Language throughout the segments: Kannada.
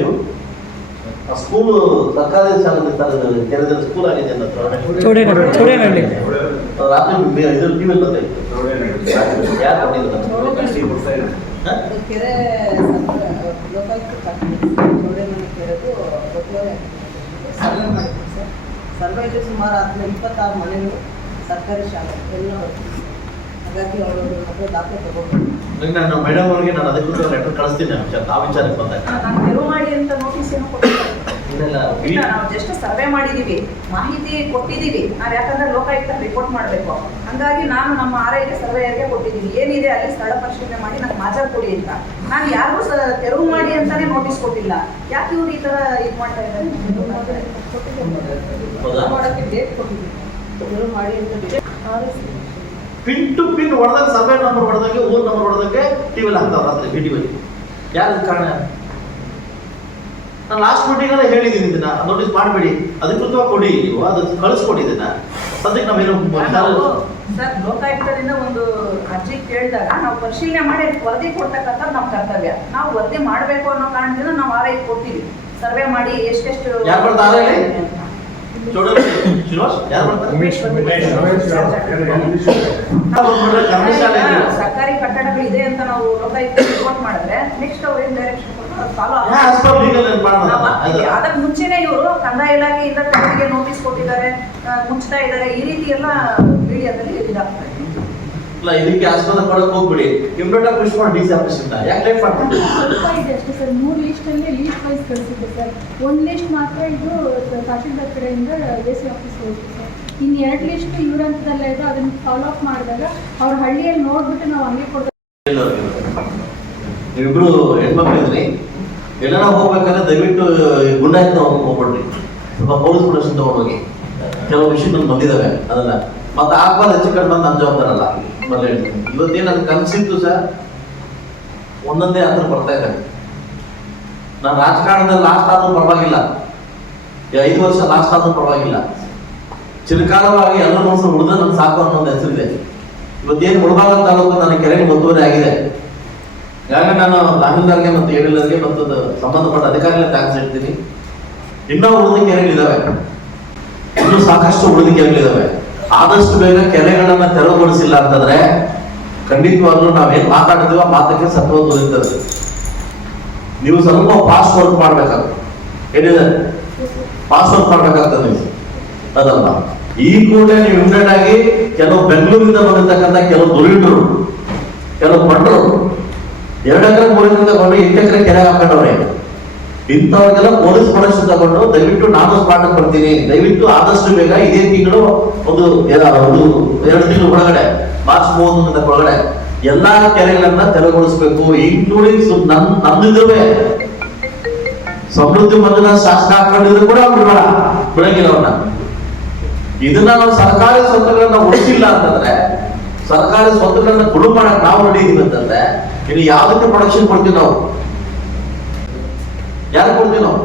ನೀವು ಆ ಸ್ಕೂಲು ಸರ್ಕಾರಿ ಶಾಲೆ ಕೆರೆದ ಸ್ಕೂಲ್ ಆಗಿದೆ ರಾತ್ರಿ ಇದು. ಟಿವಿ ಬರ್ತಾಯಿತ್ತು ಯಾರು ಸರ್ವೆ ಸುಮಾರು ಹದಿನ ಇಪ್ಪತ್ತಾರು ಮನೆಗಳು ಸರ್ಕಾರಿ ಶಾಲೆ ಎಲ್ಲ ಹಾಗಾಗಿ ಅವರು ಹತ್ರ ದಾಖಲೆ ತಗೊಂಡು ನಾನು ಮೇಡಮ್ ಅವ್ರಿಗೆ ನಾನು ಅದಕ್ಕೆ ಲೆಟರ್ ಕಳಿಸ್ತೀನಿ ಆ ಆ ವಿಚಾರಕ್ಕೆ ಬಂದಾಗ ನಾನು ತೆರವು ಮಾಡಿ ಅಂತ ನೋಟಿಸ್ ಏನು ಕೊಟ್ಟಿಲ್ಲ ಇಲ್ಲ ನಾವು ಜಸ್ಟ್ ಸರ್ವೆ ಮಾಡಿದೀವಿ ಮಾಹಿತಿ ಕೊಟ್ಟಿದ್ದೀವಿ ನಾವು ಯಾಕಂದ್ರೆ ಲೋಕಾಯುಕ್ತ ರಿಪೋರ್ಟ್ ಮಾಡಬೇಕು ಹಂಗಾಗಿ ನಾನು ನಮ್ಮ ಆರೈಕೆ ಸರ್ವೆಯರ್ಗೆ ಕೊಟ್ಟಿದ್ದೀವಿ ಕೊಟ್ಟಿದ್ದೀನಿ ಏನಿದೆ ಅಲ್ಲಿ ಸ್ಥಳ ಪರಿಶೀಲನೆ ಮಾಡಿ ನಂಗೆ ಮಾಜರ್ ಕೊಡಿ ಅಂತ ನಾನು ಯಾರಿಗೂ ತೆರವು ಮಾಡಿ ಅಂತಾನೆ ನೋಟಿಸ್ ಕೊಟ್ಟಿಲ್ಲ ಯಾಕೆ ಇವ್ರು ಈ ತರ ಇದು ಮಾಡ್ತಾ ಇದ್ದಾರೆ? ಮಾಡೋಕ್ಕೆ ಡೇಟ್ ಕೊಟ್ಟಿದ್ದೀವಿ ತೆರವು ಮಾಡಿ ಅಂತ. ಪಿನ್ ಟು ಪಿನ್ ಹೊಡೆದಾಗ ಸರ್ವೆ ನಂಬರ್ ಹೊಡೆದಂಗೆ ಊರ್ ನಂಬರ್ ಹೊಡೆದಂಗೆ ಟಿವಿಲಿ ಹಾಕ್ತಾವ್ರ ರಾತ್ರಿ ಟಿ ಯಾರು ಕಾರಣ? ನಾನು ಲಾಸ್ಟ್ ಮೀಟಿಂಗಲ್ಲೇ ಹೇಳಿದ್ದೀನಿ ಇದನ್ನ. ನೋಟಿಸ್ ಮಾಡಬೇಡಿ. ಅಧಿಕೃತವಾಗಿ ಕೊಡಿ ನೀವು. ಅದಕ್ಕೆ ಕಳಿಸ್ಕೊಡಿ ಇದನ್ನ. ಸದ್ಯಕ್ಕೆ ನಾವೇನು ನಾವು ಸರ್ ಲೋಕಾಯುಕ್ತದಿಂದ ಒಂದು ಅರ್ಜಿ ಕೇಳಿದಾಗ ನಾವು ಪರಿಶೀಲನೆ ಮಾಡಿ ವರದಿ ಕೊಡ್ತಕ್ಕಂಥ ನಮ್ಮ ಕರ್ತವ್ಯ. ನಾವು ವರದಿ ಮಾಡಬೇಕು ಅನ್ನೋ ಕಾರಣದಿಂದ ನಾವು ಆರೈಕೆ ಕೊಡ್ತೀವಿ. ಸರ್ವೆ ಮಾಡಿ ಎಷ್ಟೆಷ್ಟು ಸರ್ಕಾರಿ ಕಟ್ಟಡಗಳು ಇದೆ ಅಂತ ನಾವು ರಿಪೋರ್ಟ್ ಮಾಡಿದ್ರೆ ನೆಕ್ಸ್ಟ್ ಅವ್ರು ಏನ್ ಡೈರೆಕ್ಷನ್ ಅದಕ್ಕೆ ಮುಂಚೆನೆ ಇವರು ಕಂದಾಯ ಇಲಾಖೆಯಿಂದ ನೋಟಿಸ್ ಕೊಟ್ಟಿದ್ದಾರೆ ಮುಚ್ಚತಾ ಮುಚ್ತಾ ಇದ್ದಾರೆ. ಈ ರೀತಿ ಎಲ್ಲ ಮೀಡಿಯಾದಲ್ಲಿ ಇದಾಗ್ತಾ ಇದೆ ಇಲ್ಲ ಇದಕ್ಕೆ ಆಸ್ಪತ್ರೆ ಕೊಡಕ್ ಹೋಗ್ಬಿಡಿ. ಇಮ್ಮಿಡಿಯೇಟ್ ಪುಷ್ ಮಾಡಿ ಡಿ ಇಂದ. ಯಾಕೆ ಲೇಟ್ ಸ್ವಲ್ಪ ಇದೆ ಅಷ್ಟೇ ಸರ್. ಮೂರು ಲಿಸ್ಟಲ್ಲಿ ಲೀಸ್ಟ್ ವೈಸ್ ಕಳಿಸಿದ್ದೆ ಸರ್. ಒಂದು ಲಿಸ್ಟ್ ಮಾತ್ರ ಇದು ತಹಶೀಲ್ದಾರ್ ಕಡೆಯಿಂದ ಎ ಸಿ ಆಫೀಸ್ ಹೋಗುತ್ತೆ ಸರ್. ಇನ್ನು ಎರಡು ಲಿಸ್ಟ್ ಇವ್ರ ಹಂತದಲ್ಲೇ ಇದೆ. ಅದನ್ನ ಫಾಲೋ ಅಪ್ ಮಾಡಿದಾಗ ಅವ್ರ ಹಳ್ಳಿಯಲ್ಲಿ ನೋಡ್ಬಿಟ್ಟು ನಾವು ಹಂಗೆ ಕೊಡ್ತೀವಿ ನೀವಿಬ್ರು ಹೆಣ್ಮಕ್ಳಿದ್ರಿ. ಎಲ್ಲಾರ ಹೋಗ್ಬೇಕಾದ್ರೆ ದಯವಿಟ್ಟು ಈ ಗುಂಡಾಯತ್ನ ಹೋಗ್ಬಿಡ್ರಿ. ಸ್ವಲ್ಪ ಪೊಲೀಸ್ ಪ್ರೊಡಕ್ಷನ್ ತಗೊಂಡೋಗಿ. ಕೆಲವು ವಿಷಯ ಬಂದಿದ್ದಾವೆ ಅದನ್ನ ಮತ್ತೆ ಆಗ್ಬಾರ್ದು ಹೆಚ್ಚು ಕಡಿಮೆ ನಮ್ಮ ಜವಾಬ್ದಾರಲ್ಲ. ಮೊದಲು ಹೇಳ್ತೀನಿ ಇವತ್ತೇನು ನನ್ನ ಕನಸಿತ್ತು ಸರ್? ಒಂದೊಂದೇ ಹತ್ರ ಬರ್ತಾ ಇದ್ದಾರೆ ನಾನು ರಾಜಕಾರಣದಲ್ಲಿ ಲಾಸ್ಟ್ ಆದರೂ ಪರವಾಗಿಲ್ಲ. ಐದು ವರ್ಷ ಲಾಸ್ಟ್ ಆದರೂ ಪರವಾಗಿಲ್ಲ. ಚಿರಕಾಲವಾಗಿ ಎಲ್ಲ ಮನಸ್ಸು ಉಳಿದ ನನ್ನ ಸಾಕು ಅನ್ನೋ ಒಂದು ಹೆಸರಿದೆ. ಇವತ್ತೇನು ಮುಳಬಾಗ ತಾಲೂಕು ನನ್ನ ಕೆರೆಗೆ ಒತ್ತುವರಿ ಆಗಿದೆ. ಯಾಕೆ ನಾನು ತಹಸೀಲ್ದಾರ್ಗೆ ಮತ್ತು ಏರಿಯಲ್ಗೆ ಮತ್ತು ಸಂಬಂಧಪಟ್ಟ ಅಧಿಕಾರಿಗಳ ಥ್ಯಾಂಕ್ಸ್ ಹೇಳ್ತೀನಿ. ಇನ್ನೂ ಉಳಿದ ಕೆರೆಗಳಿದ್ದಾವೆ ಇನ್ನೂ ಸಾಕಷ್ಟು ಉಳಿದ ಕೆರೆಗಳಿದ್ದಾವೆ ಆದಷ್ಟು ಬೇಗ ಕೆರೆಗಳನ್ನ ತೆರವುಗೊಳಿಸಿಲ್ಲ ಅಂತಂದ್ರೆ ಖಂಡಿತವಾಗ್ಲೂ ನಾವೇನ್ ಮಾತಾಡ್ತೀವೋ ಮಾತಕ್ಕೆ ಸತ್ವ ದೊರೆಯುತ್ತದೆ. ನೀವು ಸ್ವಲ್ಪ ಫಾಸ್ಟ್ ವರ್ಕ್ ಮಾಡ್ಬೇಕಾಗ್ತದೆ ಏನಿದೆ? ಫಾಸ್ಟ್ ವರ್ಕ್ ಮಾಡ್ಬೇಕಾಗ್ತದೆ ನೀವು ಅದಲ್ಲ. ಈ ಕೂಡಲೇ ನೀವು ಇಮಿಡಿಯೇಟ್ ಆಗಿ ಕೆಲವು ಬೆಂಗಳೂರಿಂದ ಬಂದಿರ್ತಕ್ಕಂಥ ಕೆಲವು ದುರೀಣರು ಕೆಲವು ಭಟ್ರು ಎರಡು ಎಕರೆ ಮೂರಿಂದ ಬಂದು ಎಂಟು ಎಕರೆ ಕೆರೆ ಹಾಕೊಂಡವ್ರೆ ಇಂಥವ್ರಿಗೆಲ್ಲ ಪೊಲೀಸ್ ಪ್ರೊಡಕ್ಷನ್ ತಗೊಂಡು ದಯವಿಟ್ಟು ನಾನು ಸ್ಪಾಟಕ್ಕೆ ಬರ್ತೀನಿ. ದಯವಿಟ್ಟು ಆದಷ್ಟು ಬೇಗ ಇದೇ ತಿಂಗಳು ಒಂದು ಒಂದು ಎರಡು ತಿಂಗಳು ಒಳಗಡೆ ಮಾರ್ಚ್ ಮೂವತ್ತೊಂದರ ಒಳಗಡೆ ಎಲ್ಲಾ ಕೆರೆಗಳನ್ನ ತೆರವುಗೊಳಿಸಬೇಕು ಇನ್ಕ್ಲೂಡಿಂಗ್ ನನ್ ನಂದಿದ್ದೇವೆ ಸಮೃದ್ಧಿ ಮಂದಿರ ಶಾಸನ ಹಾಕೊಂಡಿದ್ರು ಕೂಡ ಬಿಡಬೇಡ ಬಿಡಂಗಿಲ್ಲ ಅವ್ರನ್ನ. ಇದನ್ನ ನಾವು ಸರ್ಕಾರಿ ಸ್ವತ್ತುಗಳನ್ನ ಉಳಿಸಿಲ್ಲ ಅಂತಂದ್ರೆ, ಸರ್ಕಾರಿ ಸ್ವತ್ತುಗಳನ್ನ ಗುಳು ಮಾಡಕ್ ನಾವು ಇದೀವಿ ಅಂತಂದ್ರೆ, ಇನ್ನು ಯಾವ್ದಕ್ಕೆ ಪ್ರೊಡಕ್ಷನ್ ಕೊಡ್ತೀವಿ ನಾವು? ಯಾರು ಕೊಡ್ತೀವಿ ನಾವು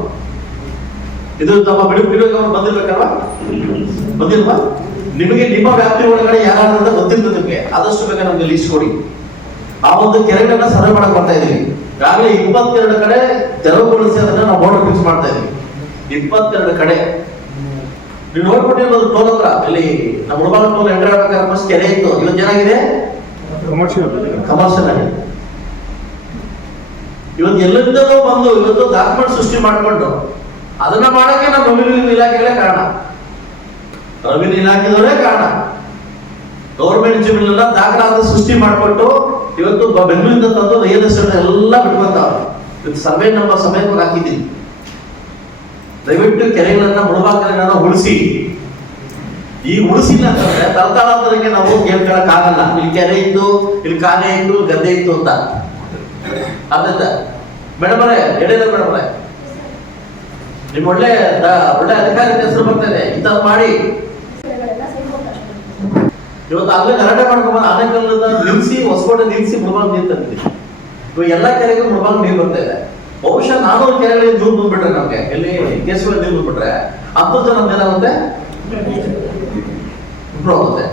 ಇದು ತಮ್ಮ ಬಿಡು ಅವ್ರು ಬಂದಿರ್ಬೇಕಲ್ವಾ? ಬಂದಿಲ್ವಾ? ನಿಮಗೆ ನಿಮ್ಮ ವ್ಯಾಪ್ತಿ ಒಳಗಡೆ ಯಾರಾದ್ರೂ ಗೊತ್ತಿರ್ತದೆ ನಿಮಗೆ ಆದಷ್ಟು ಬೇಗ ನಮ್ಗೆ ಲೀಸ್ಟ್ ಕೊಡಿ. ಆ ಒಂದು ಕೆರೆಗಳನ್ನ ಸರ್ವೆ ಮಾಡಕ್ ಬರ್ತಾ ಇದೀವಿ. ಈಗಾಗಲೇ ಇಪ್ಪತ್ತೆರಡು ಕಡೆ ತೆರವುಗೊಳಿಸಿ ಅದನ್ನ ನಾವು ಬೋರ್ಡ್ ಫಿಕ್ಸ್ ಮಾಡ್ತಾ ಇದೀವಿ. ಇಪ್ಪತ್ತೆರಡು ಕಡೆ. ನೀವು ನೋಡ್ಬಿಟ್ಟಿರ್ಬೋದು ಟೋಲ್ ಹತ್ರ. ಇಲ್ಲಿ ನಮ್ಮ ಹುಡುಗ ಟೋಲ್ ಎಂಟ್ರಿ ಆಗ್ಬೇಕಾದ್ರೆ ಫಸ್ಟ್ ಕೆರೆ ಇತ್ತು. ಇವತ್ತು ಏನಾಗಿದೆ? ಕಮರ್ಷಿಯಲ್ ಆಗಿದೆ ಇವತ್ತು ಎಲ್ಲಿಂದಲೋ ಬಂದು ಇವತ್ತು ಡಾಕ್ಯುಮೆಂಟ್ ಸೃಷ್ಟಿ ಮಾಡಿಕೊಂಡು ಅದನ್ನ ಮಾಡಕ್ಕೆ ನಮ್ಮ ರೆವಿನ್ಯೂ ಇಲಾಖೆಗಳೇ ಕಾರಣ. ರೆವಿನ್ಯೂ ಇಲಾಖೆದವರೇ ಕಾರಣ. ಗೌರ್ಮೆಂಟ್ ಜಮೀನೆಲ್ಲ ದಾಖಲಾದ ಸೃಷ್ಟಿ ಮಾಡಿಕೊಟ್ಟು ಇವತ್ತು ಬೆಂಗಳೂರಿಂದ ತಂದು ರಿಯಲ್ ಎಸ್ಟೇಟ್ ಎಲ್ಲ ಬಿಟ್ಕೊಂತಾವ್ರೆ ಇವತ್ತು ಸರ್ವೆ ನಂಬರ್ ಸಮೇತ ಹಾಕಿದ್ದೀನಿ. ದಯವಿಟ್ಟು ಕೆರೆಗಳನ್ನ ಮುಳುಬಾಗ ಕೆರೆಗಳನ್ನ ಉಳಿಸಿ. ಈ ಉಳಿಸಿಲ್ಲ ಅಂತಂದ್ರೆ ತಲಕಾಲಾಂತರಕ್ಕೆ ನಾವು ಕೇಳ್ಕೊಳಕ್ ಆಗಲ್ಲ ಇಲ್ಲಿ ಕೆರೆ ಇತ್ತು, ಇಲ್ಲಿ ಕಾನೆ ಇತ್ತು ಗದ್ದೆ ಇತ್ತು ಅಂತ. ಅರ್ಥ ಮೇಡಮ್ ಅವರೇ ಹೇಳಿದ್ರು ಮೇಡಮ್ ಅವರೇ. ನಿಮ್ ಒಳ್ಳೆ ಒಳ್ಳೆ ಅಧಿಕಾರಿ ಹೆಸರು ಬರ್ತಾರೆ ಇಂತ ಮಾಡಿ. ಕೆರೆಗಳೆಲ್ಲ ಇವತ್ತು ಅಲ್ಲೇ ಹರಟ ಮಾಡ್ಕೊಂಡು ಅದೇ ಆನೆಕಲ್ಲದ ನಿಲ್ಸಿ, ಹೊಸಕೋಟೆ ನಿಲ್ಸಿ ಮುಳಬಾಗ ನೀರು ತಂದಿದ್ದೀವಿ. ಇವಾಗ ಎಲ್ಲ ಕೆರೆಗೂ ಮುಳಬಾಗ ನೀರು ಬರ್ತಾ ಇದೆ. ಬಹುಶಃ ನಾನೂರು ಕೆರೆಗಳಿಗೆ ದೂರ ಬಂದ್ಬಿಟ್ರೆ ನಮ್ಗೆ. ಇಲ್ಲಿ ಕೇಸುವ ನೀರು ಬಂದ್ಬಿಟ್ರೆ. ಹತ್ತು ಜನ ಏನಾಗುತ್ತೆ ಇಂಪ್ರೂವ್ ಆಗುತ್ತೆ.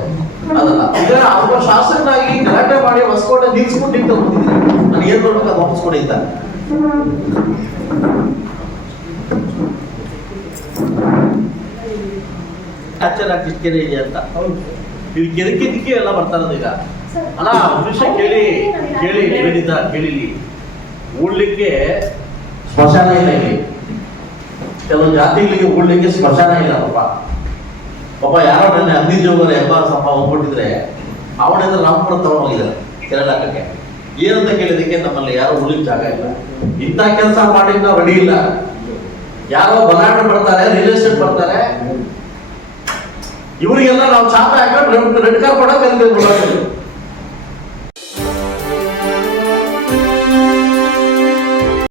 ಅದಲ್ಲ. ಈಗ ಒಬ್ಬ ಗಲಾಟೆ ಮಾಡಿ ಹೊಸಕೋಟೆ ನಿಲ್ಸ್ಕೊಂಡು ನೀರು ತಗೊಂಡಿದ್ದೀನಿ ಏನ್ ನೋಡ್ಬೇಕು ವಾಪಸ್ ಕೊಡಿ ಅಂತ. ಕಿಟ್ಕೆರೆ ಇದೆ ಅಂತ. ಇದು ಕೆದಕ್ಕೆ ದಿಕ್ಕೆ ಎಲ್ಲ ಬರ್ತಾರದು ಈಗ. ಅಲ್ಲ ಮನುಷ್ಯ ಕೇಳಿ ಕೇಳಿ ಹೇಳಿದ ಕೇಳಿಲಿ. ಉಳ್ಲಿಕ್ಕೆ ಸ್ಮಶಾನ ಇಲ್ಲ ಇಲ್ಲಿ. ಕೆಲವು ಜಾತಿಗಳಿಗೆ ಉಳ್ಲಿಕ್ಕೆ ಸ್ಮಶಾನ ಇಲ್ಲ ಪಾಪ. ಪಾಪ ಯಾರೋ ನನ್ನ ಅಗ್ನಿ ಜೋಗರ ಎಂಬ ಸಪ ಹೋಗ್ಬಿಟ್ಟಿದ್ರೆ ಅವನಿಂದ ರಾಮಪುರ ತಗೊಂಡೋಗಿದ್ದಾರೆ ಕೆರಳಕ್ಕೆ ಏನಂತ ಕೇಳಿದಕ್ಕೆ ನಮ್ಮಲ್ಲಿ ಯಾರು ಉಳಿದ ಜಾಗ ಇಲ್ಲ. ಇಂಥ ಕೆಲಸ ಮಾಡಿ ನಾವು ರೆಡಿ ಇಲ್ಲ. ಯಾರೋ ಬಲಾಢ್ಯ ಬರ್ತಾರೆ ರಿಯಲ್ ಎಸ್ಟೇಟ್ ಬರ್ತಾರೆ ಇವರಿಗೆಲ್ಲ ನಾವು ಚಾಪ ಹಾಕೊಂಡು ರೆಡ್ ಕಾರ್ಡ್ ಕಾರ್ ಕೊಡಕ್ಕೆ